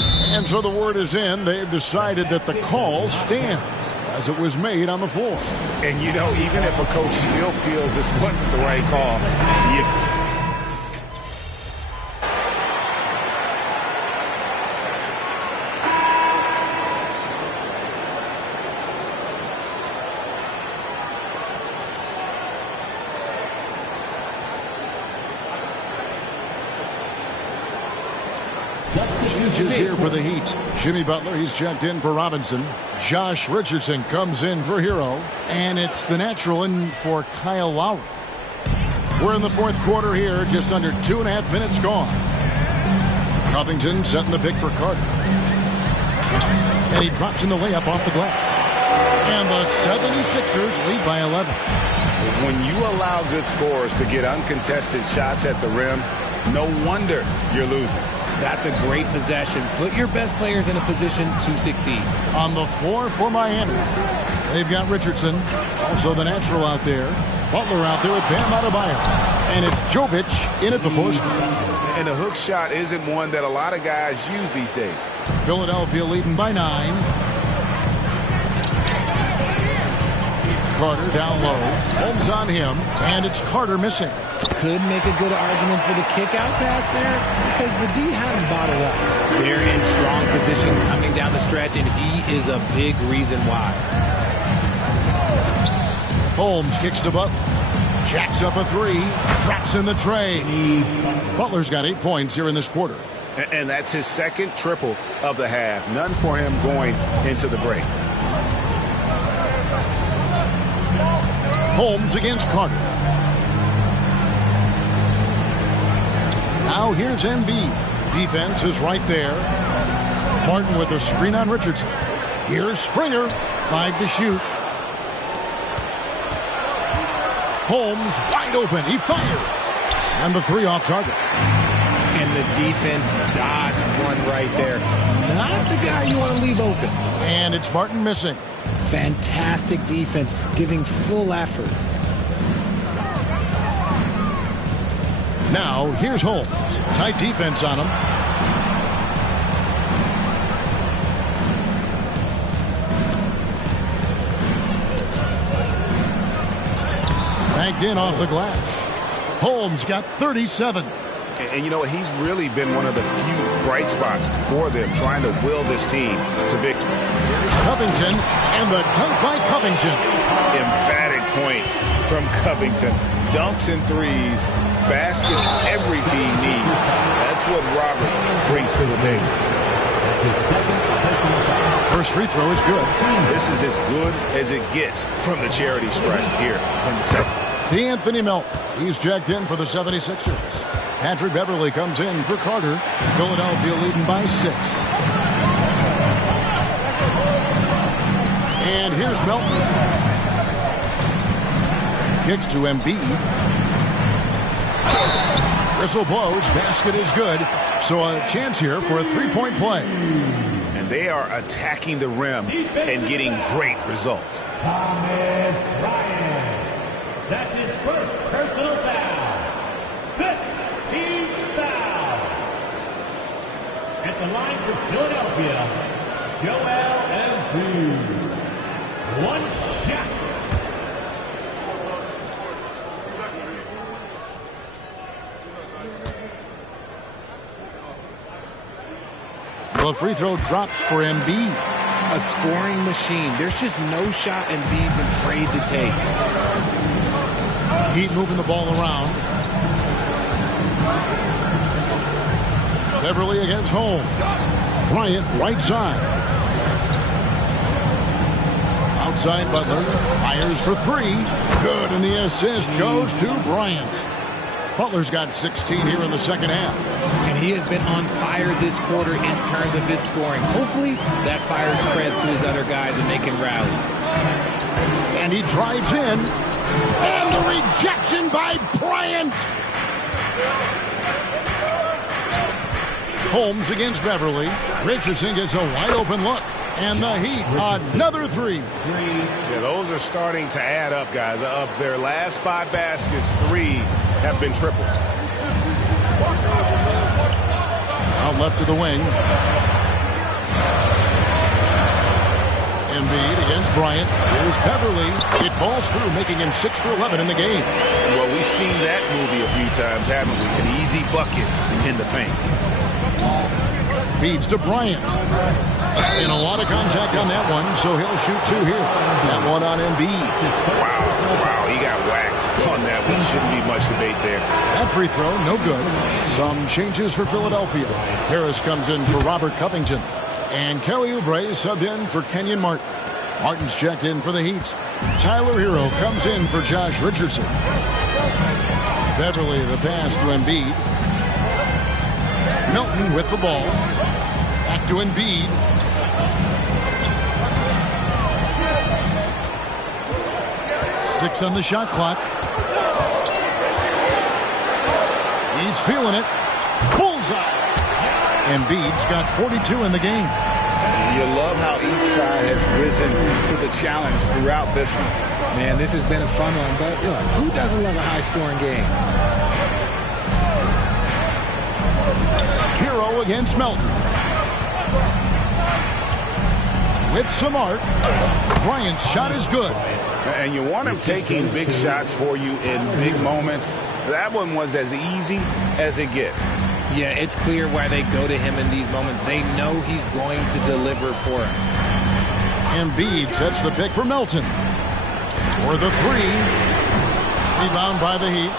And so the word is in. They've decided that the call stands as it was made on the floor. And, you know, even if a coach still feels this wasn't the right call, Changes here for the Heat. Jimmy Butler, he's checked in for Robinson. Josh Richardson comes in for Hero. And it's the natural in for Kyle Lowry. We're in the fourth quarter here, just under 2.5 minutes gone. Covington setting the pick for Carter. And he drops in the layup off the glass. And the 76ers lead by 11. when you allow good scorers to get uncontested shots at the rim, no wonder you're losing. That's a great possession. Put your best players in a position to succeed. On the floor for Miami, they've got Richardson, also the natural out there. Butler out there with Bam Adebayo. And it's Jovic in at the 4 spot. And the hook shot isn't one that a lot of guys use these days. Philadelphia leading by 9. Carter down low. Holmes on him. And it's Carter missing. Could make a good argument for the kick-out pass there because the D hadn't bottled up. They're in strong position coming down the stretch, and he is a big reason why. Holmes kicks to Butler. Jacks up a 3. Drops in the tray. Butler's got 8 points here in this quarter. And that's his second triple of the half. None for him going into the break. Holmes against Carter. Now here's Embiid. Defense is right there. Martin with a screen on Richardson. Here's Springer. 5 to shoot. Holmes wide open. He fires. And the 3 off target. And the defense dodged one right there. Not the guy you want to leave open. And it's Martin missing. Fantastic defense, giving full effort. Now, here's Holmes. Tight defense on him. Backed in off the glass. Holmes got 37. And you know, he's really been one of the few bright spots for them, trying to will this team to victory. Here's Covington, and the dunk by Covington. Emphatic points from Covington. Dunks and threes, baskets every team needs. That's what Robert brings to the table. That's his second personal foul. First free throw is good. This is as good as it gets from the charity stripe here in the second. D'Anthony Melton. He's checked in for the 76ers. Patrick Beverly comes in for Carter. Philadelphia leading by 6. And here's Melton. Kicks to Embiid. Whistle blows. Basket is good. So a chance here for a 3-point play. And they are attacking the rim and getting great results. Thomas Bryant. That's his first personal foul. 15th foul. At the line for Philadelphia, Joel Embiid. 1 shot. The free throw drops for Embiid. A scoring machine. There's just no shot Embiid's afraid to take. Heat moving the ball around. Beverly against Holmes. Bryant right side. Outside Butler. Fires for 3. Good, and the assist goes to Bryant. Butler's got 16 here in the second half. And he has been on fire this quarter in terms of his scoring. Hopefully that fire spreads to his other guys and they can rally. And he drives in. And the rejection by Bryant. Holmes against Beverly. Richardson gets a wide open look. And the Heat, another 3. Yeah, those are starting to add up, guys. Of their last 5 baskets, 3 have been triples. Out left to the wing. Embiid against Bryant. Here's Beverly. It balls through, making him 6 for 11 in the game. Well, we've seen that movie a few times, haven't we? An easy bucket in the paint. Feeds to Bryant. And a lot of contact on that one, so he'll shoot 2 here. That one on Embiid. Wow, he got whacked on that one. Shouldn't be much debate there. That free throw, no good. Some changes for Philadelphia. Harris comes in for Robert Covington. And Kelly Oubre subbed in for Kenyon Martin. Martin's checked in for the Heat. Tyler Hero comes in for Josh Richardson. Beverly the pass to Embiid. Melton with the ball. Back to Embiid. Six on the shot clock. He's feeling it. Bullseye. Embiid's got 42 in the game. You love how each side has risen to the challenge throughout this one. Man, this has been a fun one, but look, who doesn't love a high-scoring game? Hero against Melton. With some arc, Bryant's shot is good. And you want him taking big shots for you in big moments. That one was as easy as it gets. Yeah, it's clear why they go to him in these moments. They know he's going to deliver for him. Embiid sets the pick for Melton. For the three. Rebound by the Heat.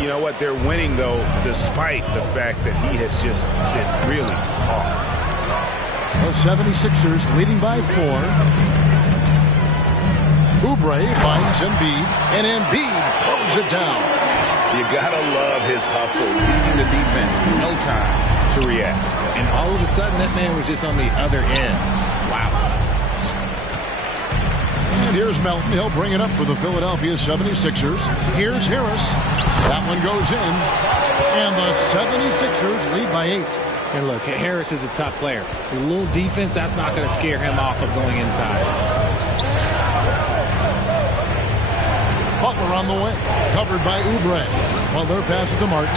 You know what? They're winning, though, despite the fact that he has just been really off. The 76ers leading by 4. Oubre finds Embiid, and Embiid throws it down. You gotta love his hustle, leaving the defense no time to react. And all of a sudden, that man was just on the other end. Wow. And here's Melton. He'll bring it up for the Philadelphia 76ers. Here's Harris. That one goes in. And the 76ers lead by 8. And look, Harris is a tough player. A little defense, that's not going to scare him off of going inside. Butler on the way. Covered by Oubre. Butler passes to Martin.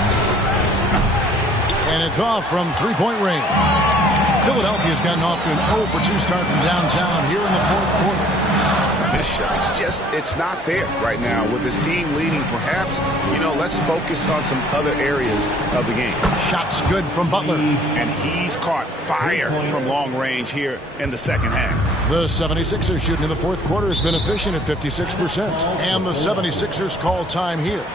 And it's off from three-point range. Philadelphia's gotten off to an 0 for 2 start from downtown here in the fourth quarter. His shot's just, it's not there right now. With his team leading, perhaps, let's focus on some other areas of the game. Shot's good from Butler. And he's caught fire from long range here in the second half. The 76ers shooting in the fourth quarter has been efficient at 56%. And the 76ers call time here.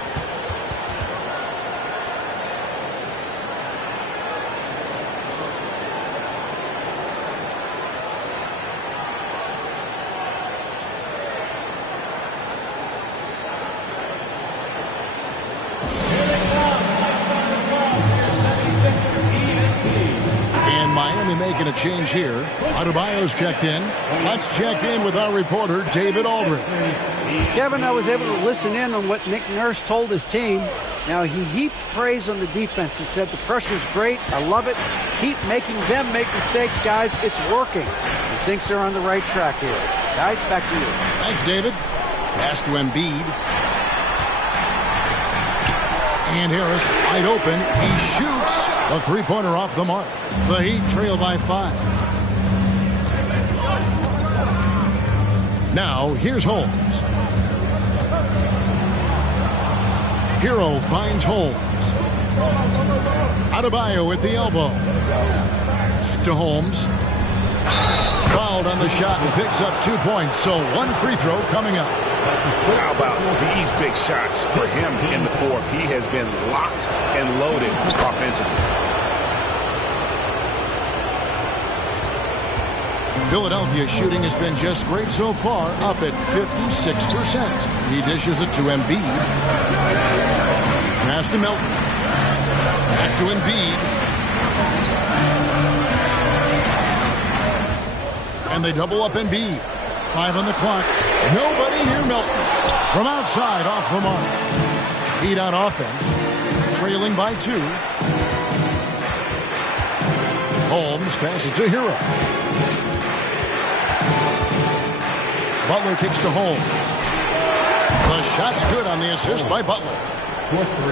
Making a change here. Adebayo's checked in. Let's check in with our reporter, David Aldridge. Kevin, I was able to listen in on what Nick Nurse told his team. Now, he heaped praise on the defense. He said the pressure's great. I love it. Keep making them make mistakes, guys. It's working. He thinks they're on the right track here. Guys, back to you. Thanks, David. Pass to Embiid. And Harris wide open. He shoots. A three-pointer off the mark. The Heat trail by 5. Now, here's Holmes. Hero finds Holmes. Adebayo at the elbow. Back to Holmes. Fouled on the shot and picks up 2 points. So 1 free throw coming up. How about these big shots for him in the fourth? He has been locked and loaded offensively. Philadelphia's shooting has been just great so far, up at 56%. He dishes it to Embiid. Pass to Melton. Back to Embiid. And they double up Embiid. 5 on the clock. Nobody near Melton. From outside, off the mark. Heat on offense. Trailing by 2. Holmes passes to Hero. Butler kicks to Holmes. The shot's good on the assist by Butler.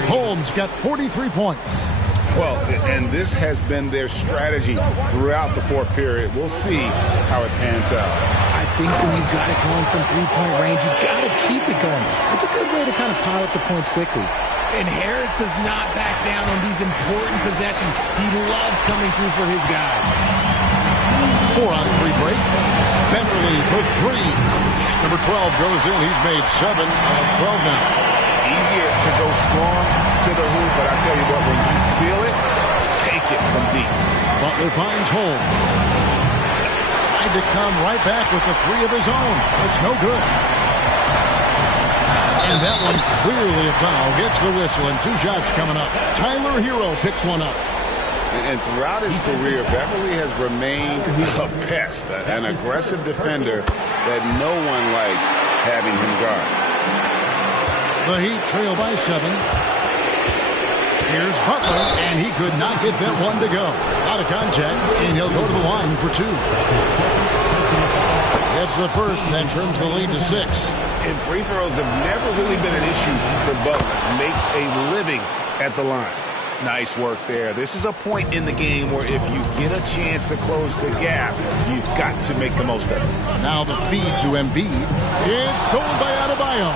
Holmes got 43 points. Well, and this has been their strategy throughout the fourth period. We'll see how it pans out. I think when you've got it going from three-point range, you've got to keep it going. It's a good way to kind of pile up the points quickly. And Harris does not back down on these important possessions. He loves coming through for his guys. 4-on-3 break. Beverly for 3. Number 12 goes in. He's made 7 of 12 now. Easier to go strong to the hoop, but I tell you what, when you feel it, take it from deep. Butler finds Holmes. Tried to come right back with the 3 of his own. It's no good. And that one clearly a foul. Gets the whistle and 2 shots coming up. Tyler Hero picks one up. And throughout his career, Beverly has remained a pest, an aggressive defender that no one likes having him guard. The Heat trail by 7. Here's Butler, and he could not get that one to go. Out of contact, and he'll go to the line for 2. That's the first, and that trims the lead to 6. And free throws have never really been an issue for Butler. Makes a living at the line. Nice work there. This is a point in the game where if you get a chance to close the gap, you've got to make the most of it. Now the feed to Embiid. It's stolen by Adebayo.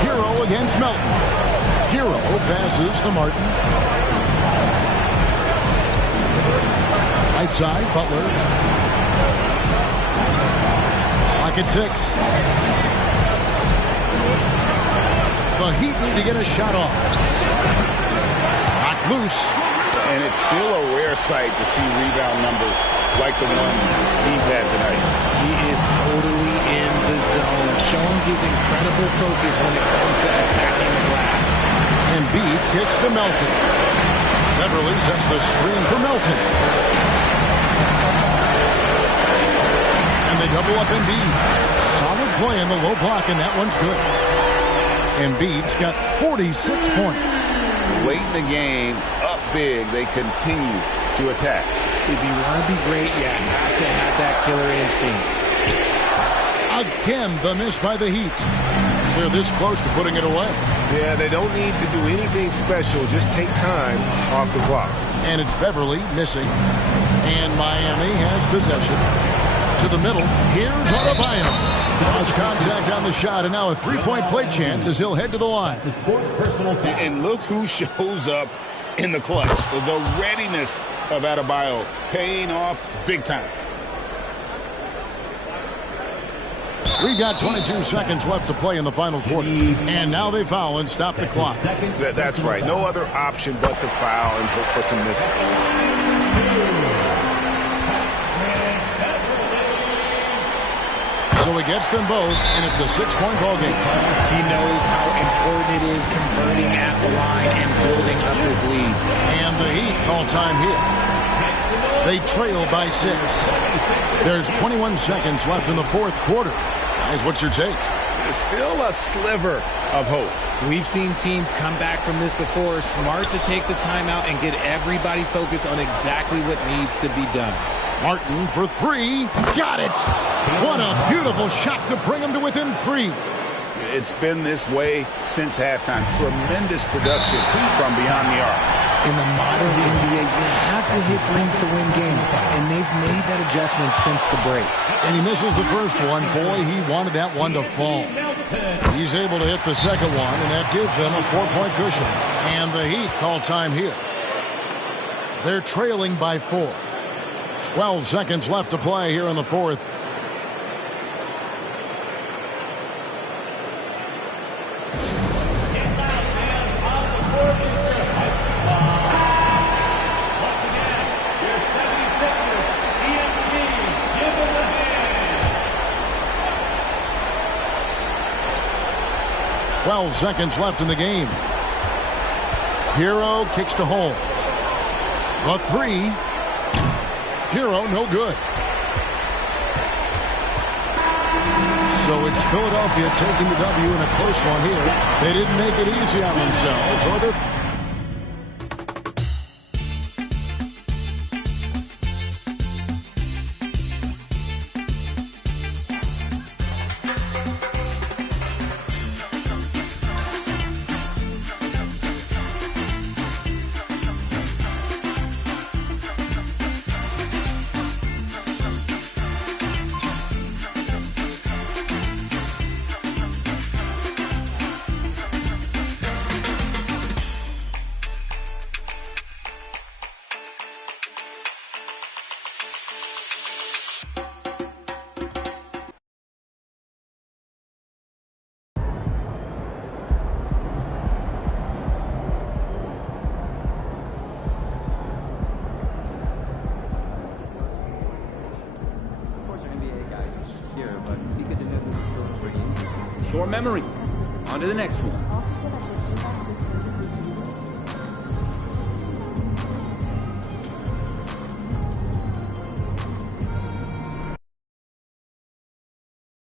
Hero against Melton. Hero passes to Martin. Right side, Butler. Lock at 6. The Heat need to get a shot off. Knocked loose. And it's still a rare sight to see rebound numbers like the ones he's had tonight. He is totally in the zone, showing his incredible focus when it comes to attacking the glass. Embiid kicks to Melton. Beverly sets the screen for Melton. And they double up Embiid. Solid play in the low block, and that one's good. Embiid's got 46 points. Late in the game, up big, they continue to attack. If you want to be great, you have to have that killer instinct. Again, the miss by the Heat. They're this close to putting it away. Yeah, they don't need to do anything special. Just take time off the clock. And it's Beverly missing. And Miami has possession. To the middle. Here's Adebayo. Cross contact on the shot, and now a three-point play chance as he'll head to the line. And look who shows up in the clutch. The readiness of Adebayo paying off big time. We've got 22 seconds left to play in the final quarter. And now they foul and stop the clock. That's right. No other option but to foul and hope for some misses. So he gets them both, and it's a 6-point ball game. He knows how important it is converting at the line and building up his lead. And the Heat call time here. They trail by 6. There's 21 seconds left in the fourth quarter. Guys, what's your take? There's still a sliver of hope. We've seen teams come back from this before. Smart to take the timeout and get everybody focused on exactly what needs to be done. Martin for 3. Got it. What a beautiful shot to bring him to within 3. It's been this way since halftime. Tremendous production from beyond the arc. In the modern NBA, you have to hit threes to win games, and they've made that adjustment since the break. And he misses the first one. Boy, he wanted that one to fall. He's able to hit the second one, and that gives them a 4-point cushion. And the Heat call time here. They're trailing by 4. 12 seconds left to play here in the fourth. Seconds left in the game. Hero kicks to Holmes. The 3. Hero, no good. So it's Philadelphia taking the W in a close one here. They didn't make it easy on themselves, or they're... Short memory. On to the next one.